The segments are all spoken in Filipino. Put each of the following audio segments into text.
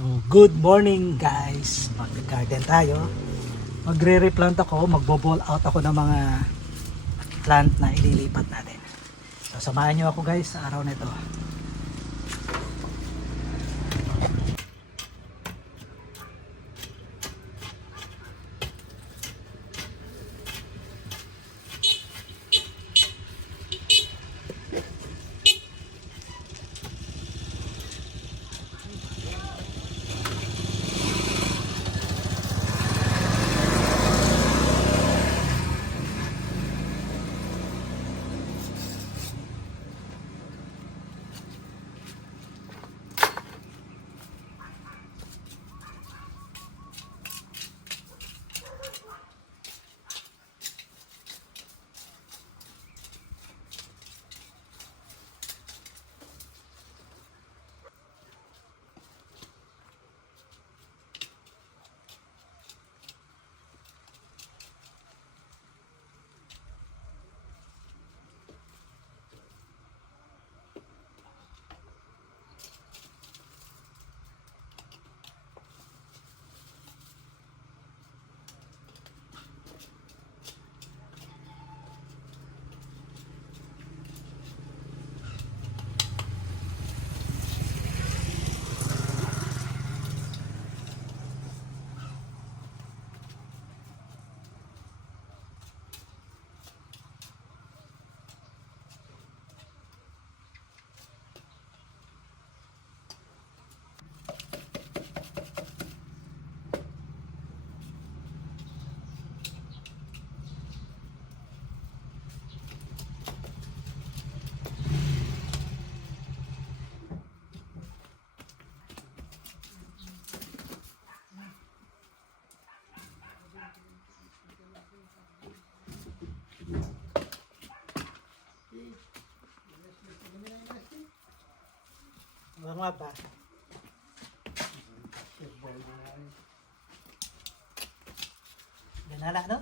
So, good morning guys. Mag-garden tayo. Magre-replant ako, magbo-ball out ako ng mga plant na ililipat natin. So, samahan nyo ako guys sa araw na ito. Mga ba? Ganala no?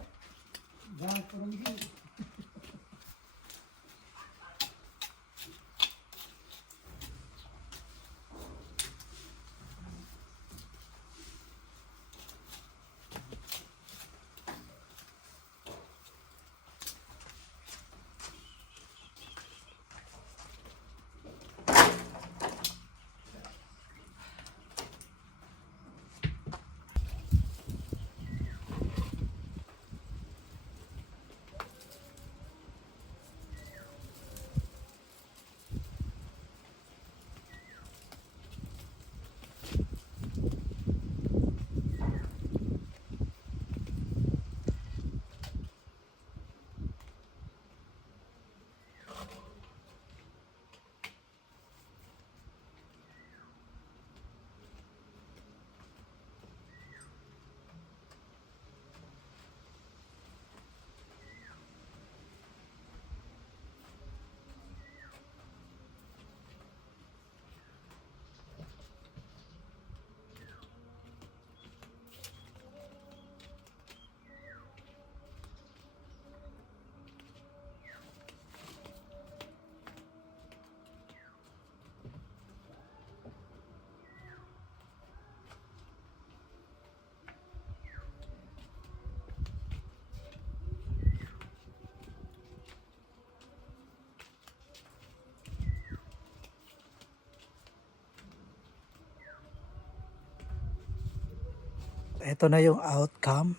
Ito na yung outcome.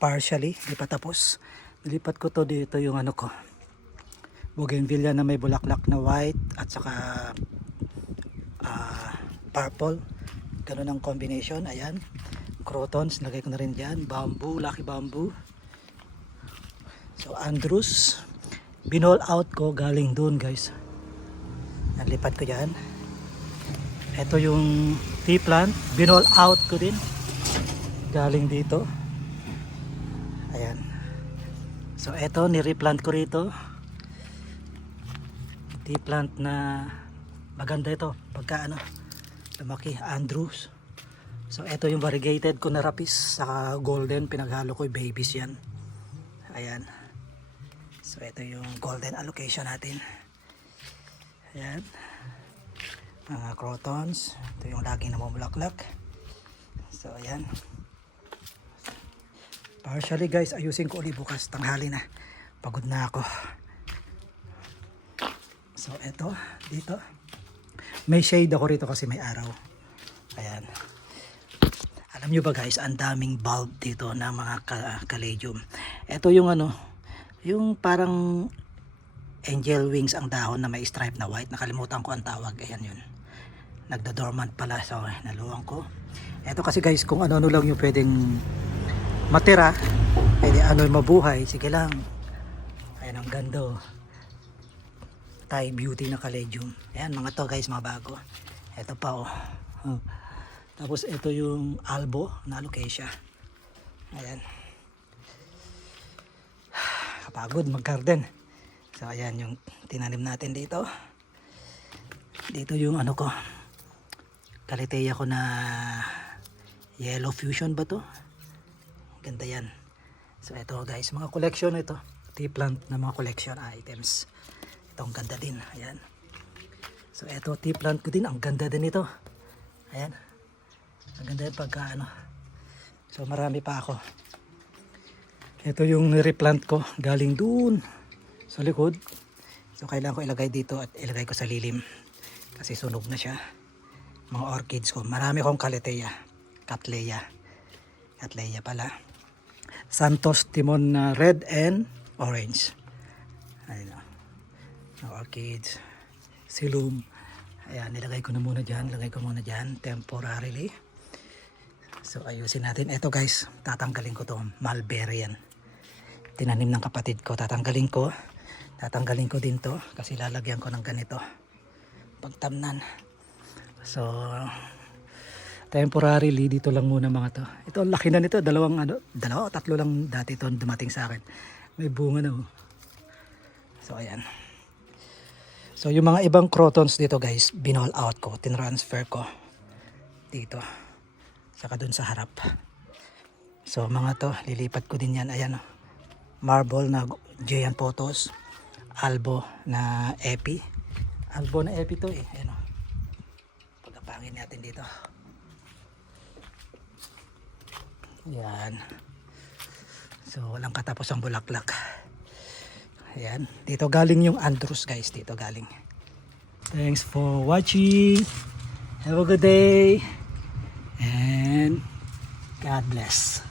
Partially, di pa tapos. Nilipat ko to dito yung ano ko. Bougainvillea na may bulaklak na white at saka purple. Ganun ang combination. Ayan. Crotons, lagay ko na rin dyan. Bamboo, lucky bamboo. So, Andrews. Binol out ko galing dun guys. Nalipat ko dyan. Ito yung tea plant. Binol out ko din. Galing dito. Ayan. So eto ni-replant ko rito. Tea plant na maganda ito pagka ano lumaki, Andrews. So eto yung variegated ko na rapis saka golden, pinaghalo ko yung babies yan. Ayan. So ito yung golden allocation natin. Ayan. Mga crotons. Ito yung laging namumulaklak. So ayan. Partially guys, ayusin ko ulit bukas, tanghali na. Pagod na ako. So eto, dito. May shade ako rito kasi may araw. Ayan. Alam nyo ba guys, ang daming bulb dito ng mga caladium. Ito yung ano, yung parang angel wings ang dahon na may stripe na white. Nakalimutan ko ang tawag. Ayan yun. Nagdo-dormant pala. So naluwang ko. Ito kasi guys, kung ano lang yung pwedeng matira, pwede ano mabuhay, sige lang. Ayan ang ganda oh. Thai beauty na caladium. Ayan mga to guys, mga bago. Ito pa oh. Tapos ito yung albo na alocasia. Ayan. Kapagod mag-garden. So ayan yung tinanim natin dito. Dito yung ano ko. Calathea ko na yellow fusion ba to? Ganda yan. So ito guys, mga collection ito. Tea plant na mga collection items. Ito ang ganda din. Ayan. So ito tea plant ko din. Ang ganda din ito. Ayan. Ang ganda yan pagka ano. So marami pa ako. Ito yung replant ko. Galing dun sa likod. So kailangan ko ilagay dito at ilagay ko sa lilim. Kasi sunog na siya. Mga orchids ko. Marami akong Calathea. Cattleya. Cattleya pala. Santos Timon na red and orange. Ayun o. Orchids. Silum. Ayan, nilagay ko na muna dyan. Lagay ko muna dyan. Temporarily. So ayusin natin. Ito guys, tatanggalin ko to. Mulberry yan. Tinanim ng kapatid ko. Tatanggalin ko. Tatanggalin ko din to. Kasi lalagyan ko ng ganito. Pagtamnan. So temporarily dito lang muna mga to. Ito laki na nito. Dalawa o tatlo lang dati to dumating sa akin. May bunga na oh. So ayan. So yung mga ibang crotons dito guys, binall out ko, tinransfer ko dito. Saka dun sa harap. So mga to, lilipat ko din yan. Ayan o. Marble na giant photos. Albo na epi. Albo na epi to eh. Ayan o. Pagkapangin natin dito. Yan. So walang katapos ang bulaklak. Ayan. Dito galing yung Andrews guys. Dito galing. Thanks for watching. Have a good day. And God bless.